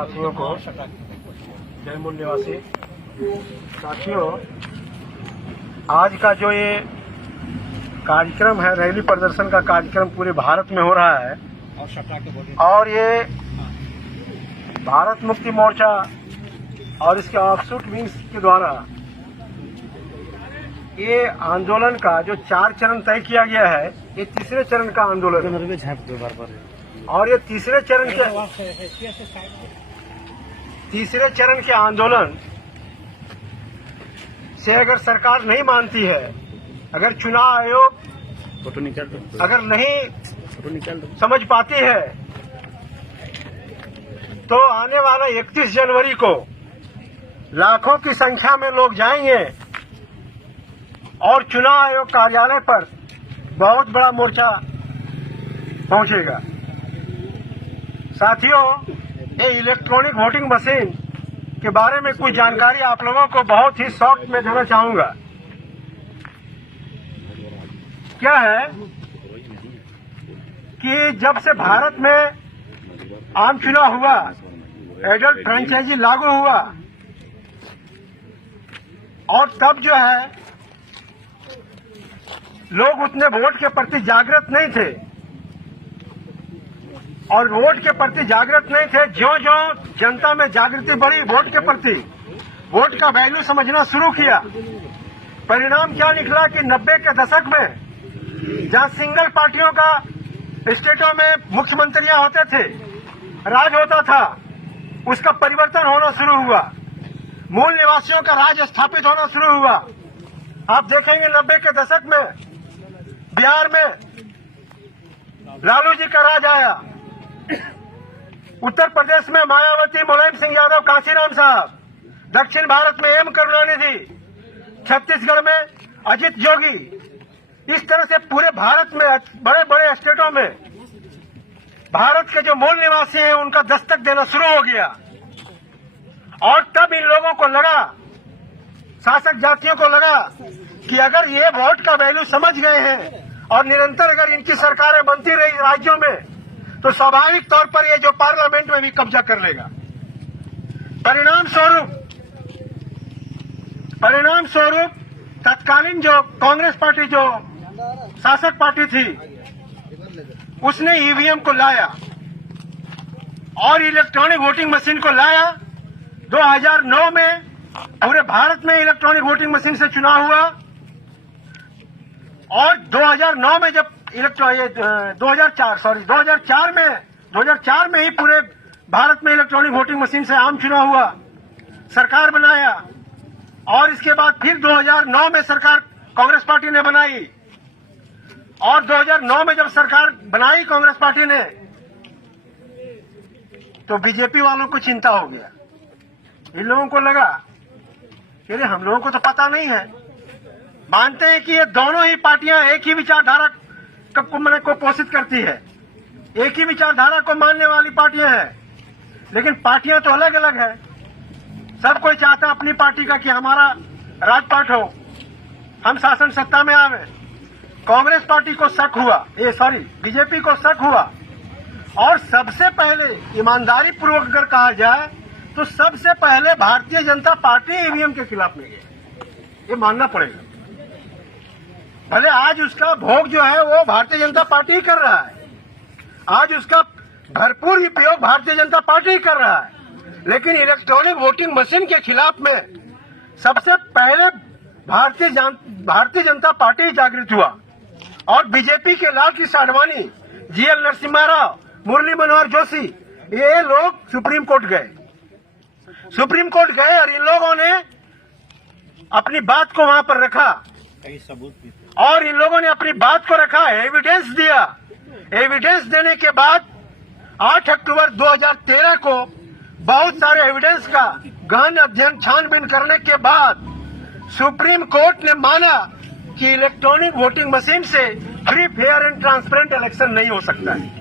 साथियों को जय मूल निवासी साथियों, आज का जो ये कार्यक्रम है, रैली प्रदर्शन का कार्यक्रम पूरे भारत में हो रहा है और ये भारत मुक्ति मोर्चा और इसके ऑफशूट विंग्स के द्वारा ये आंदोलन का जो 4 चरण तय किया गया है, ये तीसरे चरण का आंदोलन है और ये तीसरे चरण के आंदोलन से अगर सरकार नहीं मानती है, अगर चुनाव आयोग अगर नहीं समझ पाती है, तो आने वाला 31 जनवरी को लाखों की संख्या में लोग जाएंगे और चुनाव आयोग कार्यालय पर बहुत बड़ा मोर्चा पहुंचेगा। साथियों, ये इलेक्ट्रॉनिक वोटिंग मशीन के बारे में कुछ जानकारी आप लोगों को बहुत ही शॉर्ट में देना चाहूंगा। क्या है कि जब से भारत में आम चुनाव हुआ, एडल्ट फ्रेंचाइजी लागू हुआ और तब जो है लोग उतने वोट के प्रति जागृत नहीं थे और वोट के प्रति जागृत नहीं थे। ज्यों ज्यों जनता में जागृति बढ़ी वोट के प्रति, वोट का वैल्यू समझना शुरू किया, परिणाम क्या निकला कि 90 के दशक में जहां सिंगल पार्टियों का स्टेटों में मुख्यमंत्रियां होते थे, राज होता था, उसका परिवर्तन होना शुरू हुआ, मूल निवासियों का राज स्थापित होना शुरू हुआ। आप देखेंगे 90 के दशक में बिहार में लालू जी का राज आया, उत्तर प्रदेश में मायावती, मुलायम सिंह यादव, कांशीराम साहब, दक्षिण भारत में एम करुणानिधि, छत्तीसगढ़ में अजित जोगी। इस तरह से पूरे भारत में बड़े बड़े स्टेटों में भारत के जो मूल निवासी हैं उनका दस्तक देना शुरू हो गया और तब इन लोगों को लगा, शासक जातियों को लगा कि अगर ये वोट का वैल्यू समझ गए हैं और निरंतर अगर इनकी सरकारें बनती रही राज्यों में, तो स्वाभाविक तौर पर ये जो पार्लियामेंट में भी कब्जा कर लेगा। परिणाम स्वरूप तत्कालीन जो कांग्रेस पार्टी, जो शासक पार्टी थी, उसने ईवीएम को लाया और इलेक्ट्रॉनिक वोटिंग मशीन को लाया। 2009 में पूरे भारत में इलेक्ट्रॉनिक वोटिंग मशीन से चुनाव हुआ और 2009 में जब 2004 में ही पूरे भारत में इलेक्ट्रॉनिक वोटिंग मशीन से आम चुनाव हुआ, सरकार बनाया और इसके बाद फिर 2009 में सरकार कांग्रेस पार्टी ने बनाई और 2009 में जब सरकार बनाई कांग्रेस पार्टी ने, तो बीजेपी वालों को चिंता हो गया। इन लोगों को लगा कि हम लोगों को तो पता नहीं है, मानते हैं कि ये दोनों ही पार्टियां एक ही विचारधारा को पोषित करती है, एक ही विचारधारा को मानने वाली पार्टियां हैं, लेकिन पार्टियां तो अलग अलग है। सब कोई चाहता है अपनी पार्टी का कि हमारा राजपाट हो, हम शासन सत्ता में आवे। कांग्रेस पार्टी को शक हुआ, बीजेपी को शक हुआ और सबसे पहले ईमानदारी पूर्वक अगर कहा जाए तो सबसे पहले भारतीय जनता पार्टी ईवीएम के खिलाफ में गई, ये मानना पड़ेगा। भले आज उसका भोग जो है वो भारतीय जनता पार्टी ही कर रहा है, आज उसका भरपूर उपयोग भारतीय जनता पार्टी ही कर रहा है, लेकिन इलेक्ट्रॉनिक वोटिंग मशीन के खिलाफ में सबसे पहले भारतीय जनता पार्टी जागृत हुआ और बीजेपी के लाल कृष्ण आडवाणी, जीएल नरसिम्हा राव, मुरली मनोहर जोशी, ये लोग सुप्रीम कोर्ट गए और इन लोगों ने अपनी बात को वहां पर रखा और इन लोगों ने अपनी बात को रखा, एविडेंस दिया। एविडेंस देने के बाद 8 अक्टूबर 2013 को बहुत सारे एविडेंस का गहन अध्ययन छानबीन करने के बाद सुप्रीम कोर्ट ने माना कि इलेक्ट्रॉनिक वोटिंग मशीन से free, fair and transparent election नहीं हो सकता है।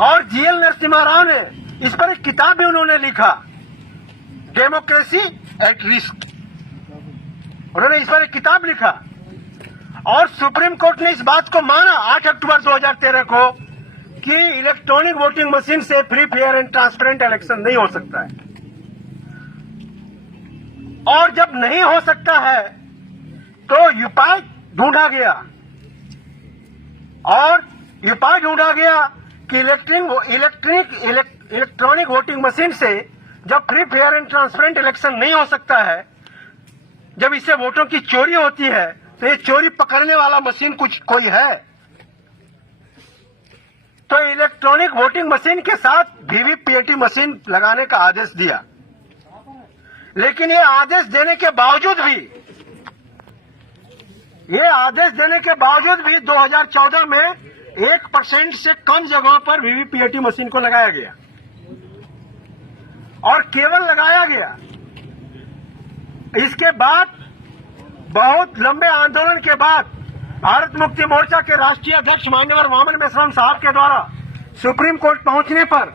और जीएल नरसिम्हा राव ने इस पर एक किताब भी उन्होंने लिखा, डेमोक्रेसी एट रिस्क। उन्होंने इस पर एक किताब लिखा और सुप्रीम कोर्ट ने इस बात को माना 8 अक्टूबर 2013 को कि इलेक्ट्रॉनिक वोटिंग मशीन से free fair and transparent election नहीं हो सकता है। और जब नहीं हो सकता है तो उपाय ढूंढा गया और उपाय ढूंढा गया कि इलेक्ट्रॉनिक वोटिंग मशीन से जब free fair and transparent election नहीं हो सकता है, जब इससे वोटों की चोरी होती है, तो ये चोरी पकड़ने वाला मशीन कोई है। तो इलेक्ट्रॉनिक वोटिंग मशीन के साथ वीवीपीएटी मशीन लगाने का आदेश दिया। लेकिन ये आदेश देने के बावजूद भी 2014 में 1% से कम जगहों पर वीवीपीएटी मशीन को लगाया गया और केवल लगाया गया। इसके बाद बहुत लंबे आंदोलन के बाद भारत मुक्ति मोर्चा के राष्ट्रीय अध्यक्ष मान्यवर वामन मेश्राम साहब के द्वारा सुप्रीम कोर्ट पहुंचने पर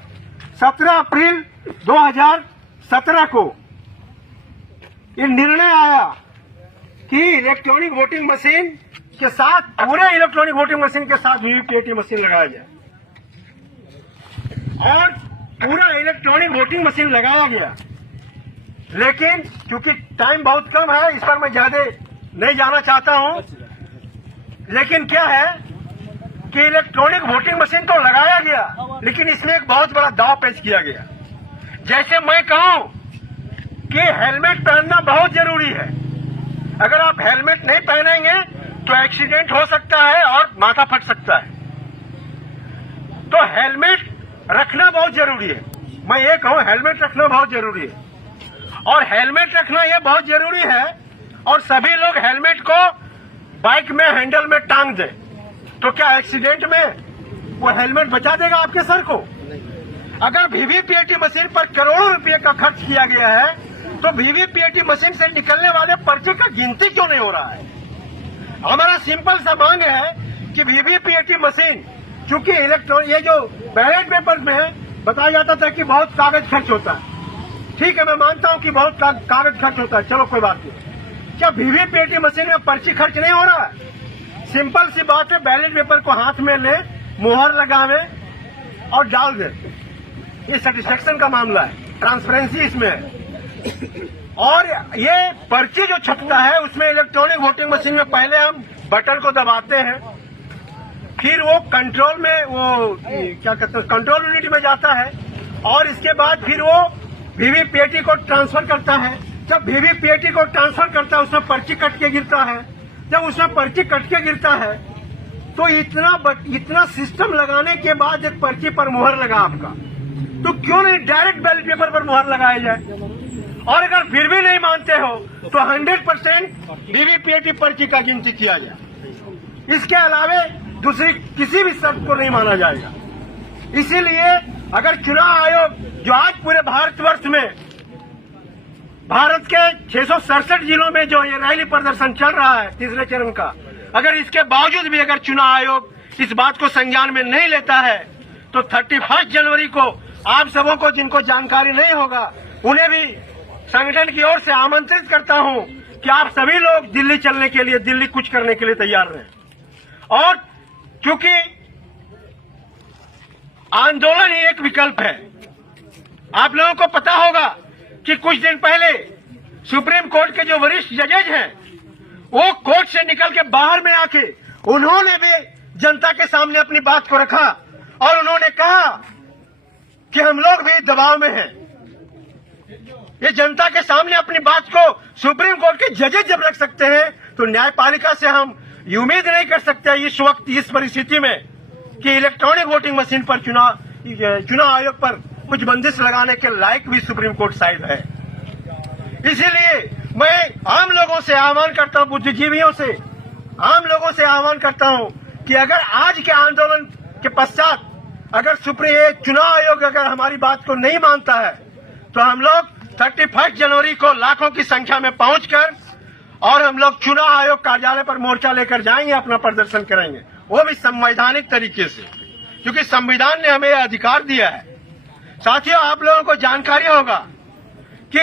17 अप्रैल 2017 को ये निर्णय आया कि इलेक्ट्रॉनिक वोटिंग मशीन के साथ, पूरे इलेक्ट्रॉनिक वोटिंग मशीन के साथ वीवीपीएटी मशीन लगाया जाए। और पूरा इलेक्ट्रॉनिक वोटिंग मशीन लगाया गया। लेकिन क्योंकि टाइम बहुत कम है, इस पर मैं ज्यादा नहीं जाना चाहता हूं। लेकिन क्या है कि इलेक्ट्रॉनिक वोटिंग मशीन तो लगाया गया, लेकिन इसमें एक बहुत बड़ा दांव पेश किया गया। जैसे मैं कहूं कि हेलमेट पहनना बहुत जरूरी है। अगर आप हेलमेट नहीं पहनेंगे तो एक्सीडेंट हो सकता है और माथा फट सकता है। तो हेलमेट रखना बहुत जरूरी है। मैं ये कहूं, हेलमेट रखना बहुत जरूरी है। और हेलमेट रखना ये बहुत जरूरी है। और सभी लोग हेलमेट को बाइक में हैंडल में टांग दे, तो क्या एक्सीडेंट में वो हेलमेट बचा देगा आपके सर को? अगर वीवीपीएटी मशीन पर करोड़ों रुपए का खर्च किया गया है, तो वीवीपीएटी मशीन से निकलने वाले पर्चे का गिनती क्यों नहीं हो रहा है? हमारा सिंपल सा मांग है कि वीवीपीएटी मशीन, चूंकि इलेक्ट्रॉनिक, ये जो बैलेट पेपर में बताया जाता था कि बहुत कागज खर्च होता है, ठीक है, मैं मानता हूं कि बहुत कागज खर्च होता है, चलो कोई बात नहीं। क्या वीवीपीएटी मशीन में पर्ची खर्च नहीं हो रहा है? सिंपल सी बात है, बैलेट पेपर को हाथ में ले, मुहर लगावे और डाल दे। ये सेटिस्फेक्शन का मामला है, ट्रांसपेरेंसी इसमें है। और ये पर्ची जो छपता है उसमें इलेक्ट्रॉनिक वोटिंग मशीन में पहले हम बटन को दबाते हैं, फिर वो कंट्रोल में, वो क्या कहते हैं, कंट्रोल यूनिट में जाता है और इसके बाद फिर वो वीवीपीएटी को ट्रांसफर करता है। जब वीवीपीएटी को ट्रांसफर करता है उसमें पर्ची कट के गिरता है। जब उसमें पर्ची कट के गिरता है तो इतना सिस्टम लगाने के बाद एक पर्ची पर मुहर लगा आपका, तो क्यों नहीं डायरेक्ट बैलेट पेपर पर मुहर लगाया जाए? और अगर फिर भी नहीं मानते हो तो 100% वीवीपीएटी पर्ची का गिनती किया जाए। इसके अलावे दूसरी किसी भी शर्त को नहीं माना जाएगा। इसीलिए अगर चुनाव आयोग, जो आज पूरे भारतवर्ष में, भारत के 667 जिलों में जो ये रैली प्रदर्शन चल रहा है तीसरे चरण का, अगर इसके बावजूद भी अगर चुनाव आयोग इस बात को संज्ञान में नहीं लेता है, तो 31 जनवरी को आप सबों को, जिनको जानकारी नहीं होगा, उन्हें भी संगठन की ओर से आमंत्रित करता हूं कि आप सभी लोग दिल्ली चलने के लिए, दिल्ली कुछ करने के लिए तैयार रहें। और क्योंकि आंदोलन ही एक विकल्प है। आप लोगों को पता होगा कि कुछ दिन पहले सुप्रीम कोर्ट के जो वरिष्ठ जजेज हैं, वो कोर्ट से निकल के बाहर में आके उन्होंने भी जनता के सामने अपनी बात को रखा और उन्होंने कहा कि हम लोग भी दबाव में हैं। ये जनता के सामने अपनी बात को सुप्रीम कोर्ट के जजेज जब रख सकते हैं, तो न्यायपालिका से हम ये उम्मीद नहीं कर सकते इस वक्त, इस परिस्थिति में, कि इलेक्ट्रॉनिक वोटिंग मशीन पर चुनाव आयोग पर कुछ बंदिश लगाने के लायक भी सुप्रीम कोर्ट शायद है। इसीलिए मैं आम लोगों से आह्वान करता हूं, बुद्धिजीवियों से, आम लोगों से आह्वान करता हूं कि अगर आज के आंदोलन के पश्चात अगर चुनाव आयोग अगर हमारी बात को नहीं मानता है, तो हम लोग 31 जनवरी को लाखों की संख्या में पहुंचकर और हम लोग चुनाव आयोग कार्यालय पर मोर्चा लेकर जाएंगे, अपना प्रदर्शन करेंगे, वो भी संवैधानिक तरीके से, क्योंकि संविधान ने हमें अधिकार दिया है। साथियों, आप लोगों को जानकारी होगा कि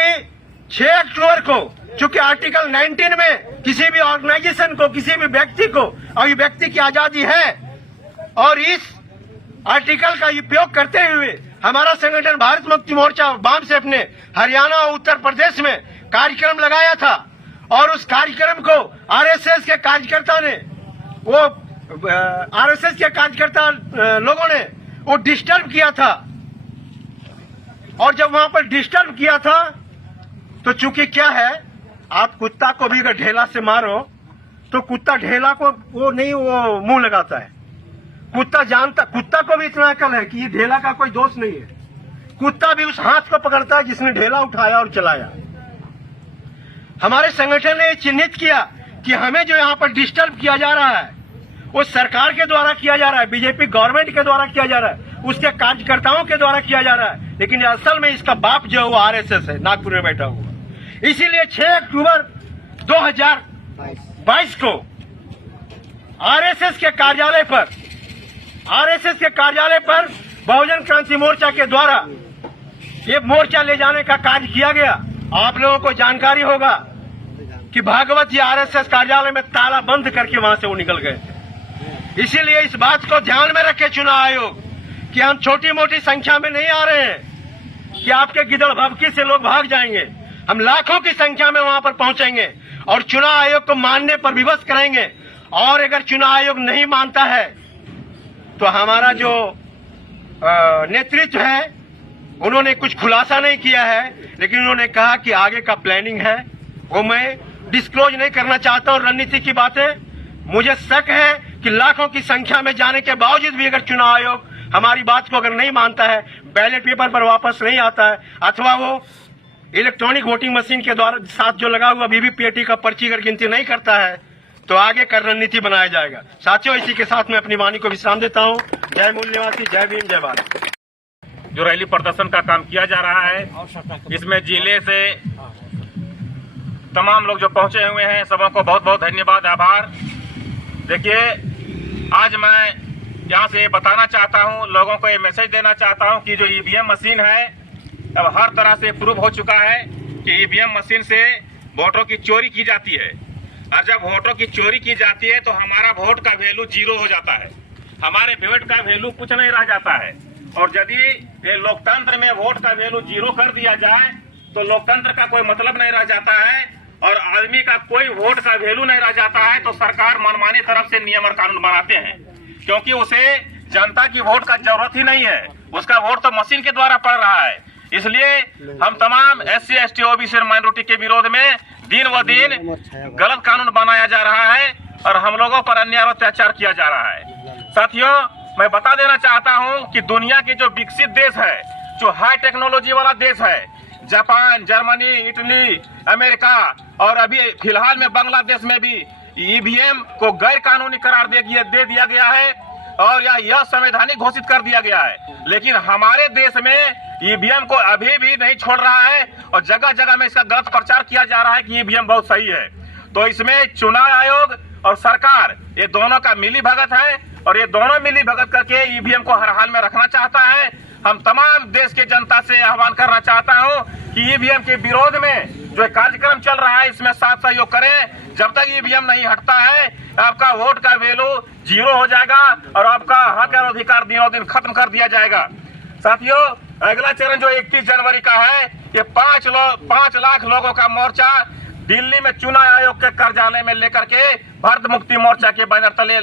6 अक्टूबर को, चूंकि आर्टिकल 19 में किसी भी ऑर्गेनाइजेशन को, किसी भी व्यक्ति को अभिव्यक्ति की आजादी है, और इस आर्टिकल का उपयोग करते हुए हमारा संगठन भारत मुक्ति मोर्चा वामसेफ ने हरियाणा और उत्तर प्रदेश में कार्यक्रम लगाया था और उस कार्यक्रम को आरएसएस के कार्यकर्ता ने लोगों ने वो डिस्टर्ब किया था। और जब वहां पर डिस्टर्ब किया था तो चूंकि क्या है, आप कुत्ता को भी अगर ढेला से मारो तो कुत्ता ढेला को वो मुंह लगाता है। कुत्ता को भी इतना अकल है कि ये ढेला का कोई दोष नहीं है। कुत्ता भी उस हाथ को पकड़ता है जिसने ढेला उठाया और चलाया। हमारे संगठन ने चिन्हित किया कि हमें जो यहाँ पर डिस्टर्ब किया जा रहा है वो सरकार के द्वारा किया जा रहा है, बीजेपी गवर्नमेंट के द्वारा किया जा रहा है, उसके कार्यकर्ताओं के द्वारा किया जा रहा है, लेकिन असल में इसका बाप जो है वो आरएसएस है, नागपुर में बैठा हुआ। इसीलिए 6 अक्टूबर 2022 को आरएसएस के कार्यालय पर बहुजन क्रांति मोर्चा के द्वारा ये मोर्चा ले जाने का कार्य किया गया। आप लोगों को जानकारी होगा कि भागवत जी आरएसएस कार्यालय में ताला बंद करके वहां से वो निकल गए। इसीलिए इस बात को ध्यान में रखे चुनाव आयोग कि हम छोटी मोटी संख्या में नहीं आ रहे हैं कि आपके गिदड़ भभकी से लोग भाग जाएंगे। हम लाखों की संख्या में वहां पर पहुंचेंगे और चुनाव आयोग को मानने पर विवश करेंगे। और अगर चुनाव आयोग नहीं मानता है तो हमारा जो नेतृत्व है उन्होंने कुछ खुलासा नहीं किया है, लेकिन उन्होंने कहा कि आगे का प्लानिंग है, वो मैं डिस्क्लोज नहीं करना चाहता हूं। रणनीति की बातें मुझे शक है कि लाखों की संख्या में जाने के बावजूद भी अगर चुनाव आयोग हमारी बात को अगर नहीं मानता है, बैलेट पेपर पर वापस नहीं आता है, अथवा वो इलेक्ट्रॉनिक वोटिंग मशीन के द्वारा साथ जो लगा हुआ वीवीपीएटी का पर्ची अगर गिनती नहीं करता है तो आगे का रणनीति बनाया जाएगा। साथियों, इसी के साथ मैं अपनी वाणी को विश्राम देता हूं। जय मूल निवासी, जय भीम, जय भारत। जो रैली प्रदर्शन का काम किया जा रहा है, इसमें जिले से तमाम लोग जो पहुंचे हुए हैं, सबों को बहुत बहुत धन्यवाद, आभार। देखिए, आज मैं यहाँ से बताना चाहता हूँ, लोगों को ये मैसेज देना चाहता हूँ कि जो ईवीएम मशीन है अब हर तरह से प्रूव हो चुका है कि ईवीएम मशीन से वोटों की चोरी की जाती है। और जब वोटों की चोरी की जाती है तो हमारा वोट का वैल्यू 0 हो जाता है, हमारे वोट का वैल्यू कुछ नहीं रह जाता है। और यदि ये लोकतंत्र में वोट का वैल्यू 0 कर दिया जाए तो लोकतंत्र का कोई मतलब नहीं रह जाता है और आदमी का कोई वोट का वैल्यू नहीं रह जाता है। तो सरकार मनमानी तरफ से नियम और कानून बनाते हैं, क्योंकि उसे जनता की वोट का जरूरत ही नहीं है, उसका वोट तो मशीन के द्वारा पड़ रहा है। इसलिए हम तमाम SC ST OBC माइनॉरिटी के विरोध में दिन व दिन गलत कानून बनाया जा रहा है और हम लोगों पर अन्याय और अत्याचार किया जा रहा है। साथियों, मैं बता देना चाहता हूं कि दुनिया के जो विकसित देश है, जो हाई टेक्नोलॉजी वाला देश है, जापान, जर्मनी, इटली, अमेरिका और अभी फिलहाल में बांग्लादेश में भी ईवीएम को गैर कानूनी करार दे दिया गया है और यह संवैधानिक घोषित कर दिया गया है। लेकिन हमारे देश में ईवीएम को अभी भी नहीं छोड़ रहा है और जगह जगह में इसका गलत प्रचार किया जा रहा है कि ईवीएम बहुत सही है। तो इसमें चुनाव आयोग और सरकार ये दोनों का मिली भगत है और ये दोनों मिली भगत करके ईवीएम को हर हाल में रखना चाहता है। हम तमाम देश के जनता से आह्वान करना चाहता हूं कि ईवीएम के विरोध में जो कार्यक्रम चल रहा है इसमें साथ सहयोग करें। जब तक ईवीएम नहीं हटता है आपका वोट का वैल्यू 0 हो जाएगा और आपका हक और अधिकार दिनों दिन खत्म कर दिया जाएगा। साथियों, अगला चरण जो 31 जनवरी का है, ये 5 लाख लोगों का मोर्चा दिल्ली में चुनाव आयोग के कार्यालय में लेकर के भारत मुक्ति मोर्चा के बैनर तले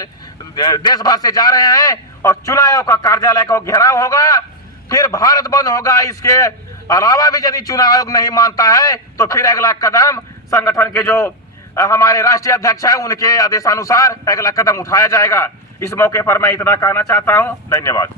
देश भर से जा रहे हैं और चुनाव आयोग का कार्यालय का घेराव होगा, फिर भारत बंद होगा। इसके अलावा भी यदि चुनाव आयोग नहीं मानता है तो फिर अगला कदम संगठन के जो हमारे राष्ट्रीय अध्यक्ष है उनके आदेशानुसार अगला कदम उठाया जाएगा। इस मौके पर मैं इतना कहना चाहता हूं। धन्यवाद।